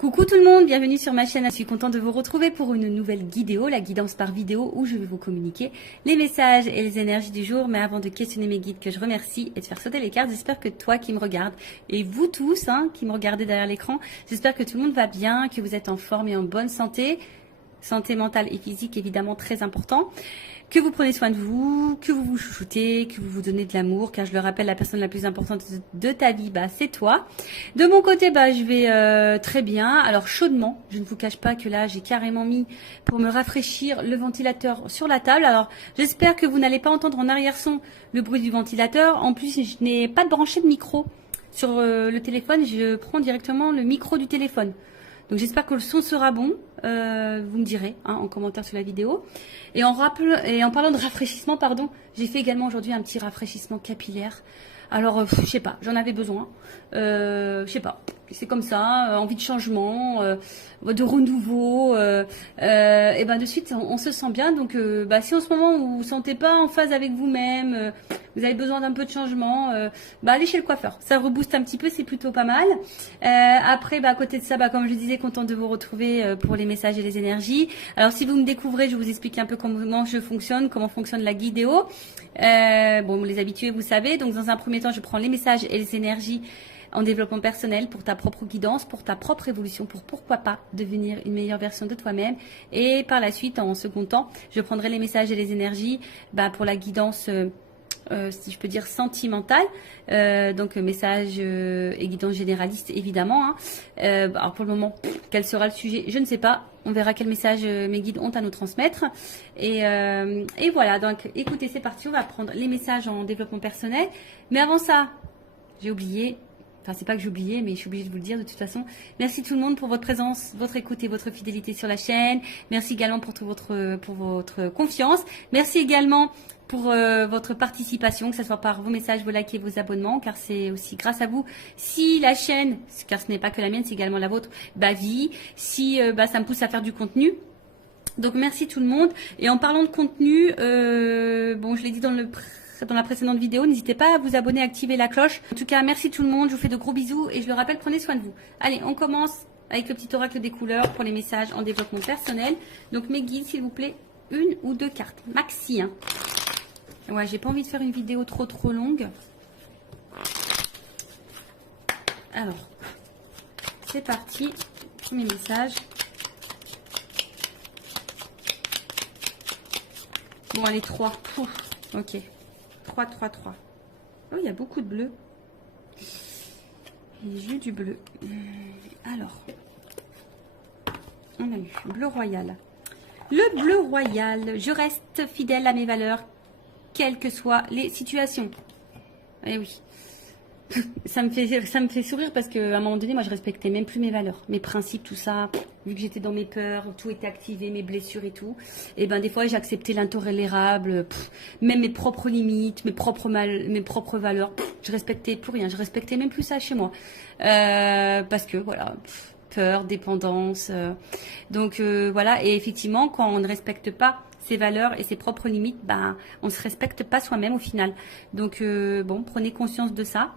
Coucou tout le monde, bienvenue sur ma chaîne. Je suis contente de vous retrouver pour une nouvelle vidéo, la guidance par vidéo, où je vais vous communiquer les messages et les énergies du jour. Mais avant de questionner mes guides que je remercie et de faire sauter les cartes, j'espère que toi qui me regardes et vous tous qui me regardez derrière l'écran, j'espère que tout le monde va bien, que vous êtes en forme et en bonne santé. Santé mentale et physique évidemment très important. Que vous prenez soin de vous, que vous vous chouchoutez, que vous vous donnez de l'amour, car je le rappelle, la personne la plus importante de ta vie, c'est toi. De mon côté, je vais très bien. Alors chaudement, je ne vous cache pas que là, j'ai carrément mis pour me rafraîchir le ventilateur sur la table. Alors j'espère que vous n'allez pas entendre en arrière-son le bruit du ventilateur. En plus, je n'ai pas de branché de micro sur le téléphone. Je prends directement le micro du téléphone. Donc j'espère que le son sera bon, vous me direz en commentaire sur la vidéo. Et en parlant de rafraîchissement, j'ai fait également aujourd'hui un petit rafraîchissement capillaire. Alors, je sais pas, j'en avais besoin. Je sais pas, c'est comme ça, envie de changement, de renouveau. Et de suite, on se sent bien. Donc, si en ce moment vous vous sentez pas en phase avec vous-même, vous avez besoin d'un peu de changement, allez chez le coiffeur. Ça rebooste un petit peu, c'est plutôt pas mal. Après, à côté de ça, comme je disais, contente de vous retrouver pour les messages et les énergies. Alors, si vous me découvrez, je vais vous expliquer un peu comment je fonctionne, comment fonctionne la guidéo. Les habitués, vous savez. Donc, dans un premier temps, je prends les messages et les énergies en développement personnel pour ta propre guidance, pour ta propre évolution, pour pourquoi pas devenir une meilleure version de toi-même. Et par la suite, en second temps, je prendrai les messages et les énergies pour la guidance si je peux dire sentimentale, donc message et guidance généraliste évidemment. Alors pour le moment, quel sera le sujet, je ne sais pas. On verra quel message mes guides ont à nous transmettre. Et voilà, donc écoutez, c'est parti, on va prendre les messages en développement personnel. Mais avant ça, j'ai oublié. Enfin, c'est pas que j'ai oublié, mais je suis obligée de vous le dire de toute façon. Merci tout le monde pour votre présence, votre écoute et votre fidélité sur la chaîne. Merci également pour votre confiance. Merci également pour votre participation, que ce soit par vos messages, vos likes et vos abonnements, car c'est aussi grâce à vous si la chaîne, car ce n'est pas que la mienne, c'est également la vôtre, vit, si ça me pousse à faire du contenu. Donc merci tout le monde. Et en parlant de contenu, je l'ai dit dans la précédente vidéo, n'hésitez pas à vous abonner, à activer la cloche. En tout cas, merci tout le monde, je vous fais de gros bisous et je le rappelle, prenez soin de vous. Allez, on commence avec le petit oracle des couleurs pour les messages en développement personnel. Donc mes guides, s'il vous plaît, une ou deux cartes, maxi. Ouais, j'ai pas envie de faire une vidéo trop longue. Alors, c'est parti, premier message. Bon, allez, 3. Ok. 3. Oh, il y a beaucoup de bleu. Et j'ai eu du bleu. Alors, on a eu bleu royal. Le bleu royal, je reste fidèle à mes valeurs, quelles que soient les situations. Eh oui. Ça me fait sourire parce qu'à un moment donné, moi, je respectais même plus mes valeurs, mes principes, tout ça. Vu que j'étais dans mes peurs, tout était activé, mes blessures et tout. Et des fois, j'ai accepté l'intolérable, même mes propres limites, mes propres valeurs. Je respectais plus rien. Je respectais même plus ça chez moi. Parce que, voilà, peur, dépendance. Donc, voilà. Et effectivement, quand on ne respecte pas ses valeurs et ses propres limites, on ne se respecte pas soi-même au final. Donc, prenez conscience de ça.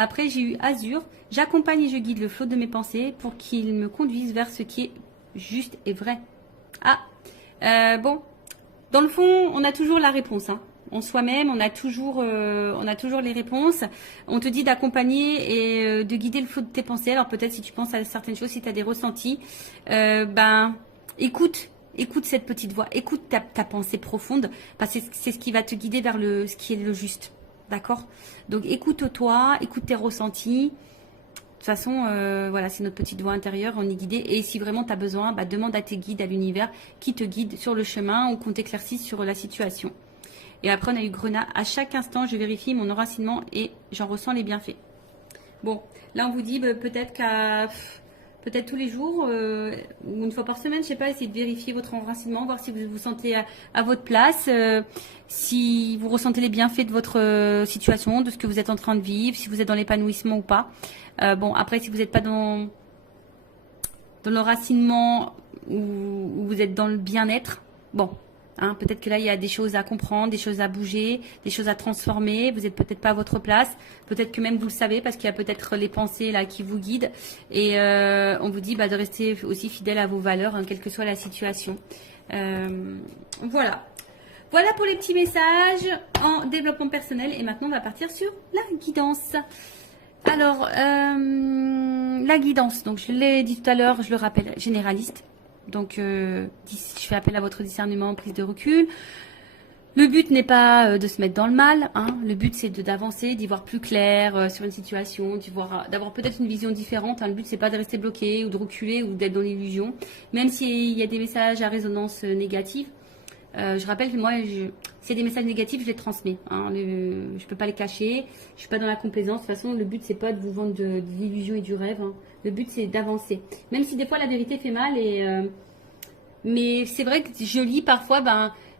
Après, j'ai eu Azur. J'accompagne et je guide le flot de mes pensées pour qu'il me conduise vers ce qui est juste et vrai. Dans le fond, on a toujours la réponse. En soi-même, on a toujours les réponses. On te dit d'accompagner et de guider le flot de tes pensées. Alors peut-être si tu penses à certaines choses, si tu as des ressentis, écoute cette petite voix. Écoute ta pensée profonde parce que c'est ce qui va te guider vers ce qui est le juste. D'accord? Donc écoute-toi, écoute tes ressentis. De toute façon, voilà, c'est notre petite voix intérieure, on est guidé. Et si vraiment tu as besoin, demande à tes guides, à l'univers, qui te guide sur le chemin ou qu'on t'éclaircisse sur la situation. Et après, on a eu Grenat. À chaque instant, je vérifie mon enracinement et j'en ressens les bienfaits. Bon, là, on vous dit peut-être tous les jours, ou une fois par semaine, je sais pas, essayez de vérifier votre enracinement, voir si vous vous sentez à votre place, si vous ressentez les bienfaits de votre situation, de ce que vous êtes en train de vivre, si vous êtes dans l'épanouissement ou pas. Après, si vous n'êtes pas dans l'enracinement ou vous êtes dans le bien-être, Hein, peut-être que là, il y a des choses à comprendre, des choses à bouger, des choses à transformer. Vous n'êtes peut-être pas à votre place. Peut-être que même vous le savez parce qu'il y a peut-être les pensées là qui vous guident. Et on vous dit de rester aussi fidèle à vos valeurs, hein, quelle que soit la situation. Voilà. Voilà pour les petits messages en développement personnel. Et maintenant, on va partir sur la guidance. Alors, la guidance. Donc, je l'ai dit tout à l'heure, je le rappelle, généraliste. Donc, je fais appel à votre discernement, prise de recul. Le but n'est pas de se mettre dans le mal. Hein. Le but, c'est d'avancer, d'y voir plus clair sur une situation, d'avoir peut-être une vision différente. Hein. Le but, c'est pas de rester bloqué ou de reculer ou d'être dans l'illusion. Même s'il y a des messages à résonance négative. Je rappelle que moi, s'il y a des messages négatifs, je les transmets. Hein. Je peux pas les cacher. Je suis pas dans la complaisance. De toute façon, le but, c'est pas de vous vendre de l'illusion et du rêve. Hein. Le but, c'est d'avancer. Même si des fois, la vérité fait mal. Mais c'est vrai que je lis parfois,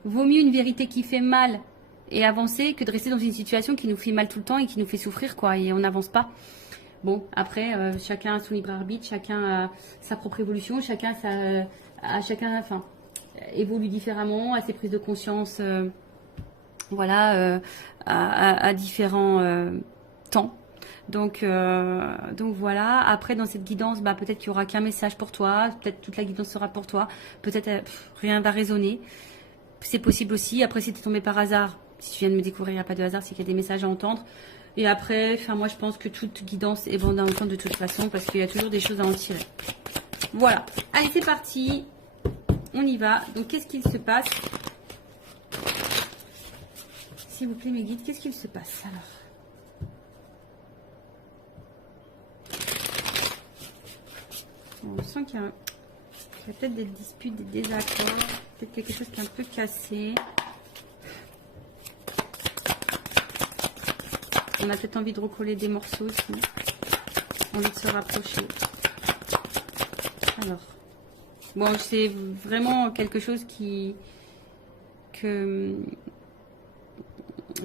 vaut mieux une vérité qui fait mal et avancer que de rester dans une situation qui nous fait mal tout le temps et qui nous fait souffrir, quoi. Et on n'avance pas. Bon, après, chacun a son libre arbitre, chacun a sa propre évolution, chacun évolue différemment, a ses prises de conscience, à différents temps. Donc voilà. Après, dans cette guidance, peut-être qu'il n'y aura qu'un message pour toi, peut-être toute la guidance sera pour toi, peut-être rien va résonner. C'est possible aussi. Après, si tu es tombé par hasard, si tu viens de me découvrir, il n'y a pas de hasard, c'est qu'il y a des messages à entendre. Et après, moi, je pense que toute guidance est bonne à entendre de toute façon, parce qu'il y a toujours des choses à en tirer. Voilà. Allez, c'est parti. On y va. Donc, qu'est-ce qu'il se passe? S'il vous plaît, mes guides, qu'est-ce qu'il se passe alors? On sent qu'il y a peut-être des disputes, des désaccords, peut-être quelque chose qui est un peu cassé. On a peut-être envie de recoller des morceaux aussi. Envie de se rapprocher. Alors, bon, c'est vraiment quelque chose que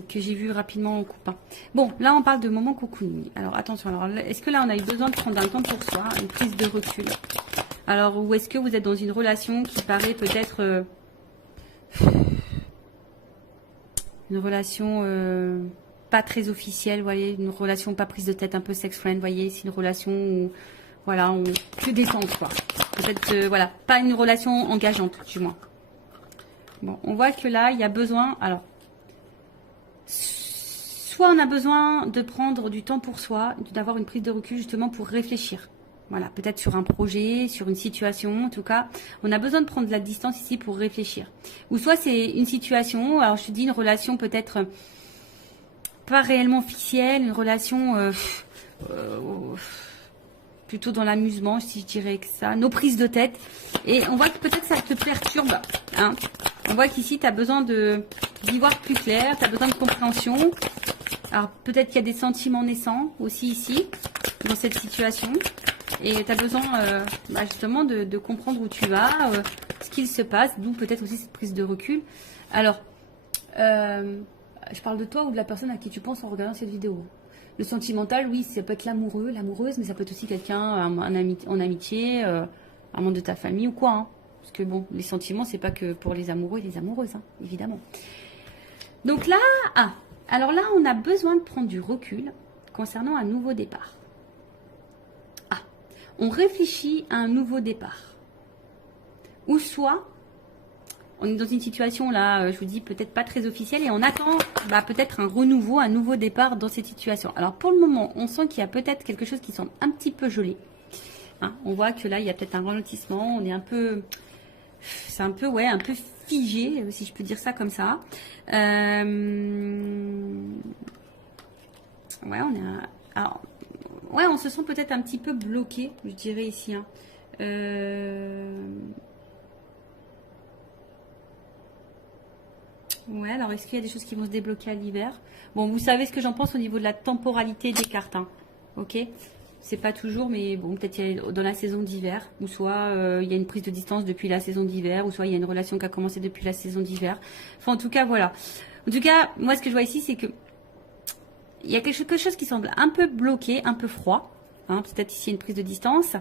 j'ai vu rapidement en coupant. Bon, là, on parle de moment cocooning. Alors, attention. Alors, est-ce que là, on a eu besoin de prendre un temps pour soi, une prise de recul? Alors, ou est-ce que vous êtes dans une relation qui paraît peut-être une relation pas très officielle, vous voyez, une relation pas prise de tête, un peu sex friend, vous voyez, c'est une relation où, voilà, on se détend, quoi. Peut-être, voilà, pas une relation engageante, du moins. Bon, on voit que là, il y a besoin, alors, soit on a besoin de prendre du temps pour soi, d'avoir une prise de recul justement pour réfléchir. Voilà, peut-être sur un projet, sur une situation, en tout cas, on a besoin de prendre de la distance ici pour réfléchir. Ou soit c'est une situation, alors je te dis une relation peut-être pas réellement officielle, une relation plutôt dans l'amusement, si je dirais que ça, nos prises de tête. Et on voit que peut-être ça te perturbe, hein. On voit qu'ici, tu as besoin d'y voir plus clair, tu as besoin de compréhension. Alors, peut-être qu'il y a des sentiments naissants aussi ici, dans cette situation. Et tu as besoin justement de comprendre où tu vas, ce qu'il se passe, d'où peut-être aussi cette prise de recul. Alors, je parle de toi ou de la personne à qui tu penses en regardant cette vidéo. Le sentimental, oui, ça peut être l'amoureux, l'amoureuse, mais ça peut être aussi quelqu'un en amitié, un membre de ta famille ou quoi, hein. Parce que bon, les sentiments, c'est pas que pour les amoureux et les amoureuses, hein, évidemment. Donc là, alors là, on a besoin de prendre du recul concernant un nouveau départ. On réfléchit à un nouveau départ. Ou soit, on est dans une situation là, je vous dis, peut-être pas très officielle, et on attend peut-être un renouveau, un nouveau départ dans cette situation. Alors pour le moment, on sent qu'il y a peut-être quelque chose qui semble un petit peu gelé. Hein, on voit que là, il y a peut-être un ralentissement, on est un peu... C'est un peu figé, si je peux dire ça comme ça. Ouais, on se sent peut-être un petit peu bloqué, je dirais ici. Hein. Ouais, alors est-ce qu'il y a des choses qui vont se débloquer à l'hiver? Bon, vous savez ce que j'en pense au niveau de la temporalité des cartes. Hein. Ok? C'est pas toujours, mais bon, peut-être dans la saison d'hiver, ou soit il y a une prise de distance depuis la saison d'hiver, ou soit il y a une relation qui a commencé depuis la saison d'hiver. Enfin, en tout cas, voilà. En tout cas, moi, ce que je vois ici, c'est que il y a quelque chose qui semble un peu bloqué, un peu froid. Hein, peut-être ici une prise de distance.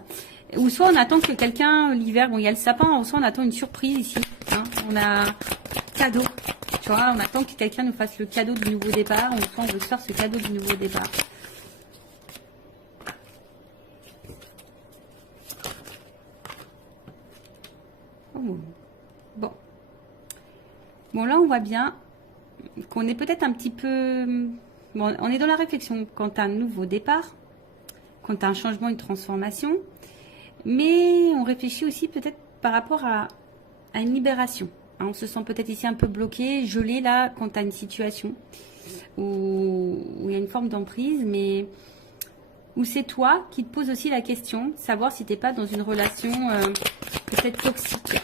Ou soit on attend que quelqu'un, l'hiver, bon, il y a le sapin, ou soit on attend une surprise ici. Hein. cadeau. Tu vois, on attend que quelqu'un nous fasse le cadeau du nouveau départ. On veut se faire ce cadeau du nouveau départ. Oh. Bon. Bon, là, on voit bien qu'on est peut-être un petit peu... Bon, on est dans la réflexion quant à un nouveau départ, quant à un changement, une transformation. Mais on réfléchit aussi peut-être par rapport à une libération. On se sent peut-être ici un peu bloqué, gelé là, quant à une situation où il y a une forme d'emprise, mais où c'est toi qui te poses aussi la question, savoir si tu n'es pas dans une relation peut-être toxique.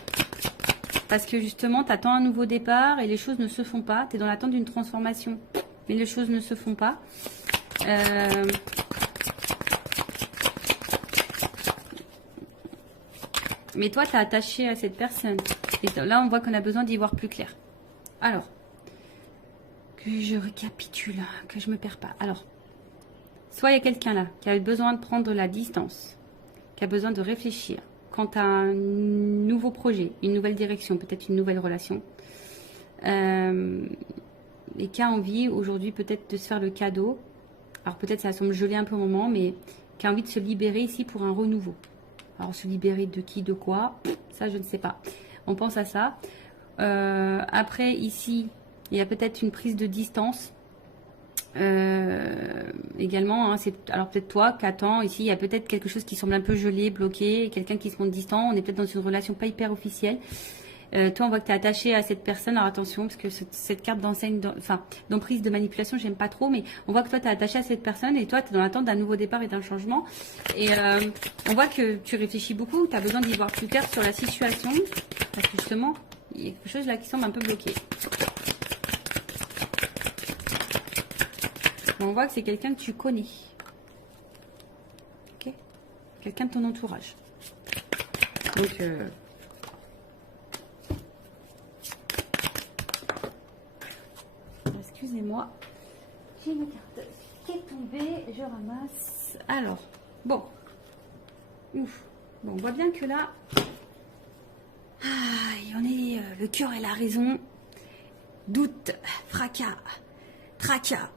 Parce que justement, tu attends un nouveau départ et les choses ne se font pas. Tu es dans l'attente d'une transformation, mais les choses ne se font pas. Mais toi, tu es attaché à cette personne. Et là, on voit qu'on a besoin d'y voir plus clair. Alors, que je récapitule, que je me perds pas. Alors, soit il y a quelqu'un là qui a besoin de prendre la distance, qui a besoin de réfléchir quant à un nouveau projet, une nouvelle direction, peut-être une nouvelle relation. Et qui a envie aujourd'hui peut-être de se faire le cadeau. Alors peut-être ça semble gelé un peu au moment, mais qui a envie de se libérer ici pour un renouveau. Alors se libérer de qui, de quoi, ça je ne sais pas. On pense à ça. Après ici, il y a peut-être une prise de distance. Également, hein, alors peut-être toi qui attends, ici il y a peut-être quelque chose qui semble un peu gelé, bloqué, quelqu'un qui se montre distant, on est peut-être dans une relation pas hyper officielle. Toi on voit que tu es attaché à cette personne, alors attention parce que cette carte d'enseigne, enfin d'emprise de manipulation j'aime pas trop, mais on voit que toi tu es attaché à cette personne et toi tu es dans l'attente d'un nouveau départ et d'un changement, et on voit que tu réfléchis beaucoup, tu as besoin d'y voir plus clair sur la situation, parce que justement il y a quelque chose là qui semble un peu bloqué. On voit que c'est quelqu'un que tu connais. Ok, quelqu'un de ton entourage. Donc, excusez-moi. J'ai une carte qui est tombée. Je ramasse. Alors, bon. Ouf. Bon, on voit bien que là, on est le cœur et la raison. Doute, fracas, tracas.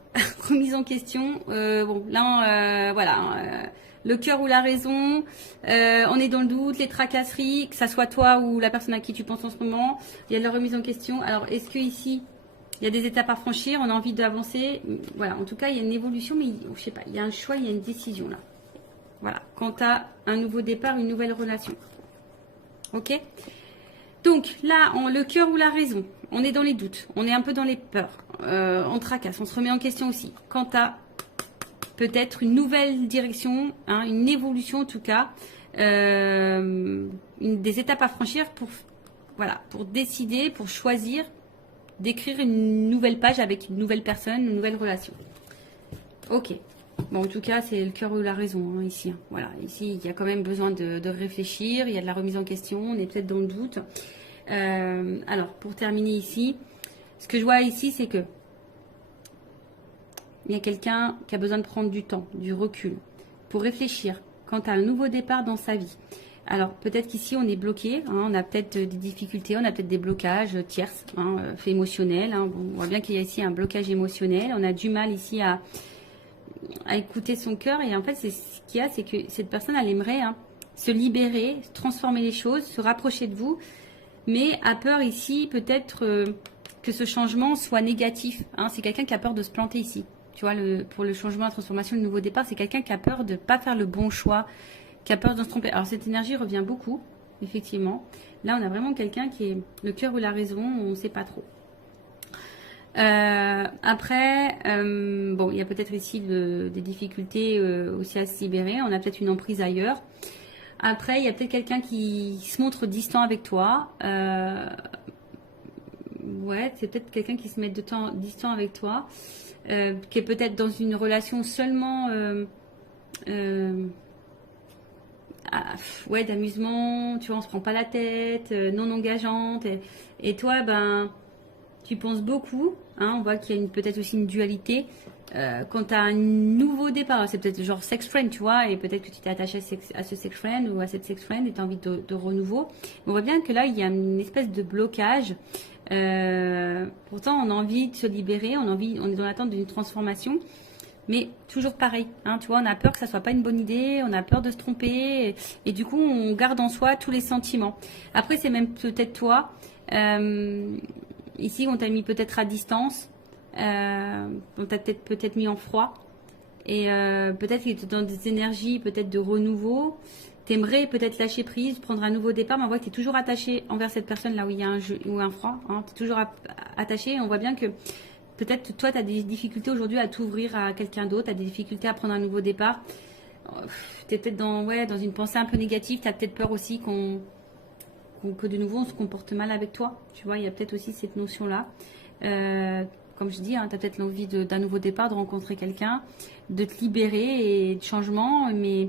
Remise en question. Bon, là, voilà. Le cœur ou la raison. On est dans le doute, les tracasseries, que ça soit toi ou la personne à qui tu penses en ce moment. Il y a de la remise en question. Alors, est-ce que ici, il y a des étapes à franchir, on a envie d'avancer. Voilà, en tout cas, il y a une évolution, mais je sais pas, il y a un choix, il y a une décision là. Voilà, quant à un nouveau départ, une nouvelle relation. Ok ? Donc là, le cœur ou la raison, on est dans les doutes, on est un peu dans les peurs, on tracasse, on se remet en question aussi. Quant à peut-être une nouvelle direction, hein, une évolution en tout cas, des étapes à franchir pour, voilà, pour décider, pour choisir d'écrire une nouvelle page avec une nouvelle personne, une nouvelle relation. Ok. Bon, en tout cas, c'est le cœur ou la raison, hein, ici. Hein. Voilà, ici, il y a quand même besoin de réfléchir, il y a de la remise en question, on est peut-être dans le doute. Alors, pour terminer ici, ce que je vois ici, c'est que il y a quelqu'un qui a besoin de prendre du temps, du recul, pour réfléchir quant à un nouveau départ dans sa vie. Alors, peut-être qu'ici, on est bloqué, hein, on a peut-être des difficultés, on a peut-être des blocages tierces, hein, faits émotionnels. Hein. Bon, on voit bien qu'il y a ici un blocage émotionnel, on a du mal ici à écouter son cœur, et en fait c'est ce qu'il y a, c'est que cette personne elle aimerait se libérer, transformer les choses, se rapprocher de vous, mais a peur ici peut-être que ce changement soit négatif, hein. C'est quelqu'un qui a peur de se planter ici, tu vois, pour le changement, la transformation, le nouveau départ, c'est quelqu'un qui a peur de ne pas faire le bon choix, qui a peur de se tromper. Alors cette énergie revient beaucoup, effectivement. Là on a vraiment quelqu'un qui est le cœur ou la raison, on ne sait pas trop. Après, bon, il y a peut-être ici des difficultés aussi à se libérer. On a peut-être une emprise ailleurs. Après, il y a peut-être quelqu'un qui se montre distant avec toi. Ouais, c'est peut-être quelqu'un qui se met distant avec toi, qui est peut-être dans une relation seulement, ouais, d'amusement. Tu vois, on se prend pas la tête, non engageante. Et toi, ben Tu penses beaucoup. Hein, on voit qu'il y a peut-être aussi une dualité. Quand tu as un nouveau départ, c'est peut-être genre sex friend, tu vois, et peut-être que tu t'es attaché à ce sex friend ou à cette sex friend et tu as envie de renouveau. On voit bien que là, il y a une espèce de blocage. Pourtant, on a envie de se libérer, on est dans l'attente d'une transformation. Mais toujours pareil, hein, tu vois, on a peur que ça soit pas une bonne idée, on a peur de se tromper, et du coup, on garde en soi tous les sentiments. Après, c'est même peut-être toi, ici, on t'a mis peut-être à distance, on t'a peut-être mis en froid, et peut-être que tu es dans des énergies peut-être de renouveau. T'aimerais peut-être lâcher prise, prendre un nouveau départ, mais on voit que tu es toujours attaché envers cette personne là où il y a un jeu ou un froid. Hein, tu es toujours attaché, et on voit bien que peut-être toi, tu as des difficultés aujourd'hui à t'ouvrir à quelqu'un d'autre, tu as des difficultés à prendre un nouveau départ. Tu es peut-être dans une pensée un peu négative, tu as peut-être peur aussi que de nouveau on se comporte mal avec toi. Tu vois, il y a peut-être aussi cette notion-là. Comme je dis, hein, tu as peut-être l'envie d'un nouveau départ, de rencontrer quelqu'un, de te libérer et de changement, mais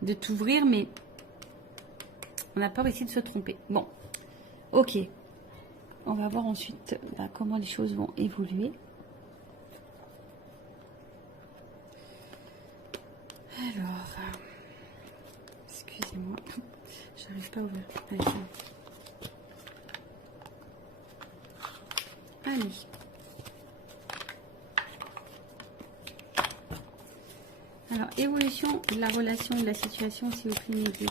de t'ouvrir, mais on a peur ici de se tromper. Bon, ok. On va voir ensuite comment les choses vont évoluer. Alors, excusez-moi, j'arrive pas à ouvrir. Allez, allez. Alors, évolution de la relation, de la situation, s'il vous plaît, mes guides.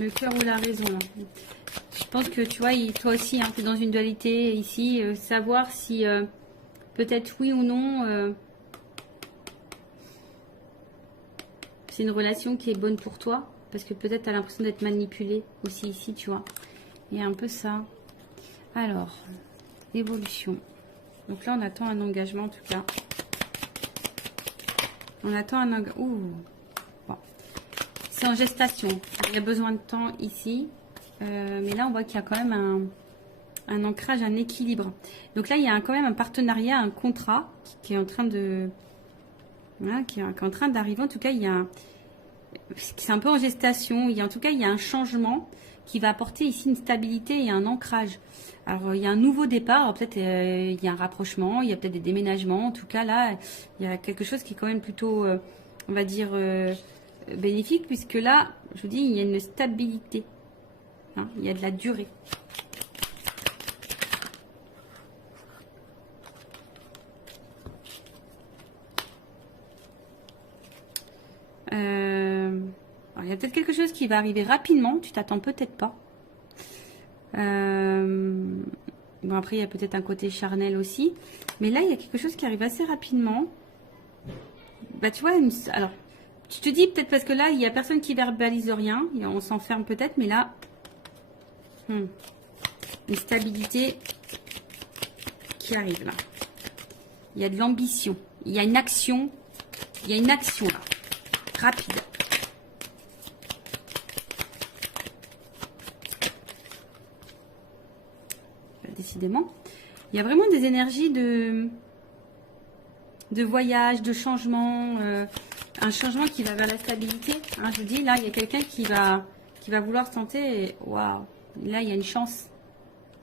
Le cœur ou la raison, là. Je pense que tu vois, toi aussi, hein, tu es dans une dualité ici. Savoir si peut-être oui ou non, c'est une relation qui est bonne pour toi. Parce que peut-être tu as l'impression d'être manipulé aussi ici, tu vois. Il y a un peu ça. Alors, évolution. Donc là, on attend un engagement en tout cas. On attend un engagement. Ouh. Bon. C'est en gestation. Il y a besoin de temps ici. Mais là, on voit qu'il y a quand même un ancrage, un équilibre. Donc là, il y a quand même un partenariat, un contrat qui est en train de... Voilà, qui est en train d'arriver. En tout cas, il y a... C'est un peu en gestation. En tout cas, il y a un changement qui va apporter ici une stabilité et un ancrage. Alors, il y a un nouveau départ. Peut-être il y a un rapprochement, il y a peut-être des déménagements. En tout cas, là, il y a quelque chose qui est quand même plutôt, on va dire, bénéfique. Puisque là, je vous dis, il y a une stabilité. Hein, il y a de la durée. Alors, il y a peut-être quelque chose qui va arriver rapidement. Tu t'attends peut-être pas. Bon, après, il y a peut-être un côté charnel aussi. Mais là, il y a quelque chose qui arrive assez rapidement. Bah, tu vois, alors, tu te dis peut-être parce que là, il n'y a personne qui verbalise rien. On s'enferme peut-être, mais là... une stabilité qui arrive là. Il y a de l'ambition. Il y a une action. Il y a une action là. Rapide. Décidément. Il y a vraiment des énergies de voyage, de changement. Un changement qui va vers la stabilité. Hein, je vous dis, là, il y a quelqu'un qui va vouloir tenter. Et waouh. Là, il y a une chance.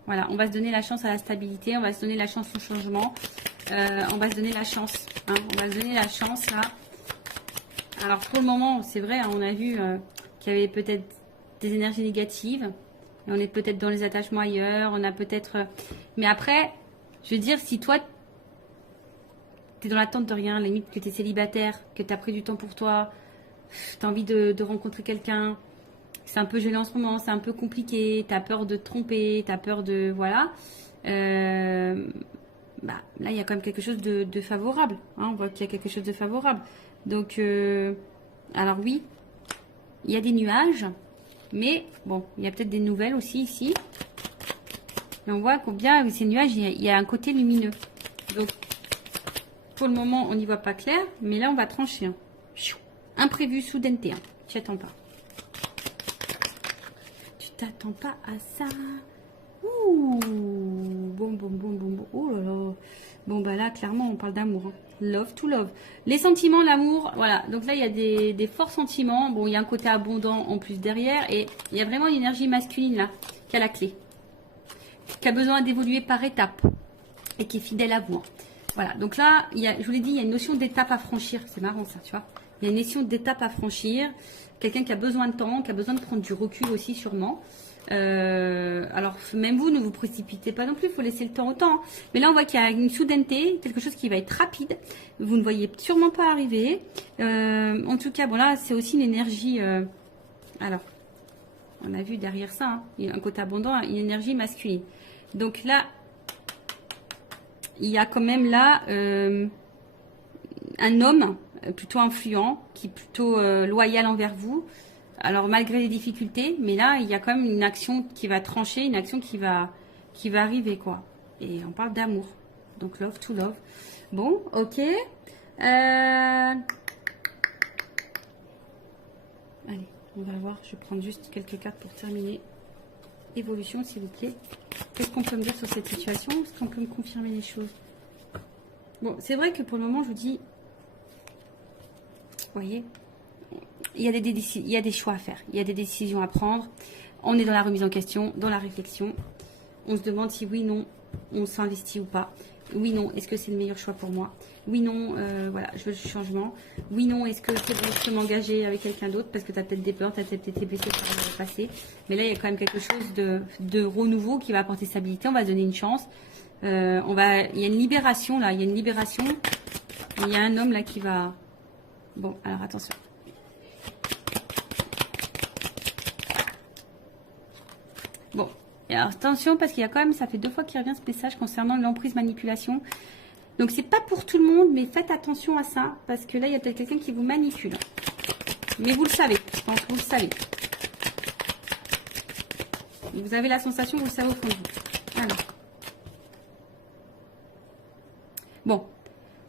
Voilà, on va se donner la chance à la stabilité, on va se donner la chance au changement, on va se donner la chance. Hein, on va se donner la chance là. Alors pour le moment, c'est vrai, hein, on a vu qu'il y avait peut-être des énergies négatives. Et on est peut-être dans les attachements ailleurs, on a peut-être... mais après, je veux dire, si toi, tu es dans l'attente de rien, limite que tu es célibataire, que tu as pris du temps pour toi, tu as envie de rencontrer quelqu'un... C'est un peu gelé en ce moment, c'est un peu compliqué, tu as peur de te tromper, tu as peur de... Voilà. Là, il y a quand même quelque chose de favorable. Hein, on voit qu'il y a quelque chose de favorable. Donc, alors oui, il y a des nuages, mais bon, il y a peut-être des nouvelles aussi ici. Et on voit combien ces nuages, il y a un côté lumineux. Donc, pour le moment, on n'y voit pas clair, mais là, on va trancher. Hein. Imprévu, soudaineté. Hein. Tu attends pas. T'attends pas à ça. Ouh, bon. Oh là là. Bon, bah là, clairement, on parle d'amour. Hein. Love to love. Les sentiments, l'amour, voilà. Donc là, il y a des forts sentiments. Bon, il y a un côté abondant en plus derrière. Et il y a vraiment une énergie masculine là, qui a la clé. Qui a besoin d'évoluer par étapes. Et qui est fidèle à vous. Hein. Voilà. Donc là, je vous l'ai dit, il y a une notion d'étape à franchir. C'est marrant ça, tu vois. Il y a une notion d'étape à franchir. Quelqu'un qui a besoin de temps, qui a besoin de prendre du recul aussi, sûrement. Alors, même vous, ne vous précipitez pas non plus, il faut laisser le temps au temps. Hein. Mais là, on voit qu'il y a une soudaineté, quelque chose qui va être rapide. Vous ne voyez sûrement pas arriver. En tout cas, bon là, c'est aussi une énergie... alors, on a vu derrière ça, hein, il y a un côté abondant, une énergie masculine. Donc là, il y a quand même là un homme plutôt influent, qui est plutôt loyal envers vous. Alors malgré les difficultés, mais là il y a quand même une action qui va trancher, une action qui va arriver quoi. Et on parle d'amour, donc love to love. Bon, ok. Allez, on va voir. Je vais prendre juste quelques cartes pour terminer. Évolution, s'il vous plaît. Qu'est-ce qu'on peut me dire sur cette situation? Est-ce qu'on peut me confirmer les choses? Bon, c'est vrai que pour le moment, je vous dis, vous voyez. Il y a des choix à faire, il y a des décisions à prendre. On est dans la remise en question, dans la réflexion. On se demande si oui, non, on s'investit ou pas. Oui, non, est-ce que c'est le meilleur choix pour moi? Oui, non, voilà, je veux du changement. Oui, non, est-ce que c'est bon de m'engager avec quelqu'un d'autre? Parce que tu as peut-être des peurs, tu as peut-être été blessé par le passé. Mais là, il y a quand même quelque chose de renouveau qui va apporter stabilité. On va se donner une chance. Il y a une libération là, il y a une libération. Il y a un homme là qui va... Bon, alors attention. Bon, et alors attention parce qu'il y a quand même, ça fait 2 fois qu'il revient ce message concernant l'emprise manipulation. Donc c'est pas pour tout le monde, mais faites attention à ça parce que là il y a peut-être quelqu'un qui vous manipule. Mais vous le savez, je pense que vous le savez. Vous avez la sensation, vous le savez au fond de vous. Alors. Bon.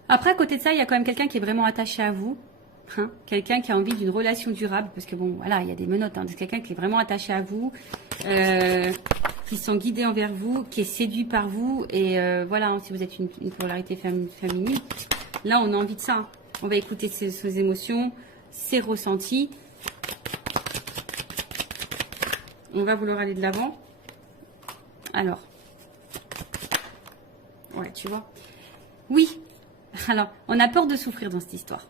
Après, à côté de ça, il y a quand même quelqu'un qui est vraiment attaché à vous. Hein, quelqu'un qui a envie d'une relation durable, parce que bon, voilà, il y a des menottes. Hein, c'est quelqu'un qui est vraiment attaché à vous, qui sont guidés envers vous, qui est séduit par vous. Et voilà, hein, si vous êtes une polarité féminine, là, on a envie de ça. Hein. On va écouter ses émotions, ses ressentis. On va vouloir aller de l'avant. Alors, ouais, tu vois. Oui. Alors, on a peur de souffrir dans cette histoire.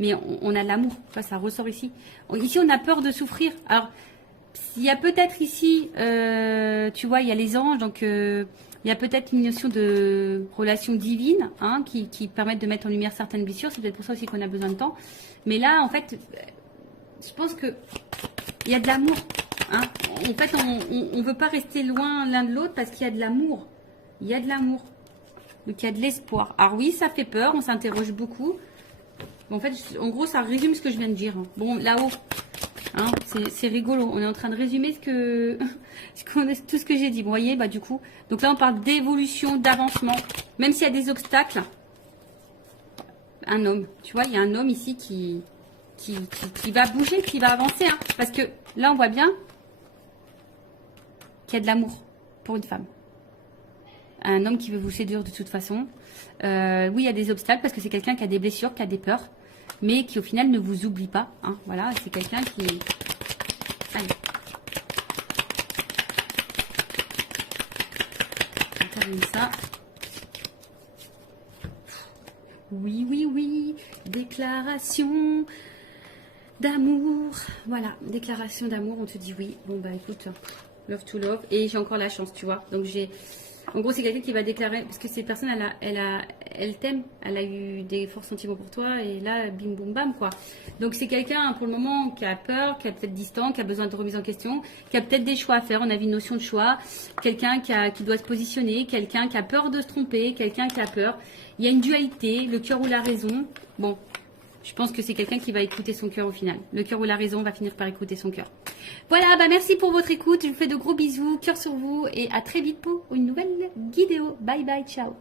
Mais on a de l'amour, ça ressort ici. Ici, on a peur de souffrir. Alors, il y a peut-être ici, tu vois, il y a les anges, donc il y a peut-être une notion de relation divine hein, qui permettent de mettre en lumière certaines blessures. C'est peut-être pour ça aussi qu'on a besoin de temps. Mais là, en fait, je pense qu'il y a de l'amour. Hein. En fait, on ne veut pas rester loin l'un de l'autre parce qu'il y a de l'amour. Il y a de l'amour. Donc, il y a de l'espoir. Alors oui, ça fait peur, on s'interroge beaucoup. En fait, en gros, ça résume ce que je viens de dire. Bon, là-haut, hein, c'est rigolo. On est en train de résumer tout ce que j'ai dit. Vous voyez, bah du coup. Donc là, on parle d'évolution, d'avancement. Même s'il y a des obstacles. Un homme. Tu vois, il y a un homme ici qui va bouger, qui va avancer. Hein, parce que là, on voit bien qu'il y a de l'amour pour une femme. Un homme qui veut vous séduire de toute façon. Oui, il y a des obstacles parce que c'est quelqu'un qui a des blessures, qui a des peurs, mais qui au final ne vous oublie pas. Hein, voilà, c'est quelqu'un qui... Allez. On termine ça. Oui, oui, oui. Déclaration d'amour. Voilà, déclaration d'amour, on te dit oui. Bon, bah écoute, love to love. Et j'ai encore la chance, tu vois. Donc j'ai... En gros, c'est quelqu'un qui va déclarer, parce que cette personne, elle t'aime, elle a eu des forts sentiments pour toi, et là, bim, boum, bam, quoi. Donc, c'est quelqu'un, pour le moment, qui a peur, qui est peut-être distant, qui a besoin de remise en question, qui a peut-être des choix à faire, on a vu une notion de choix, quelqu'un qui doit se positionner, quelqu'un qui a peur de se tromper, quelqu'un qui a peur. Il y a une dualité, le cœur ou la raison. Bon, je pense que c'est quelqu'un qui va écouter son cœur au final. Le cœur ou la raison va finir par écouter son cœur. Voilà, bah merci pour votre écoute. Je vous fais de gros bisous, cœur sur vous et à très vite pour une nouvelle vidéo. Bye bye, ciao.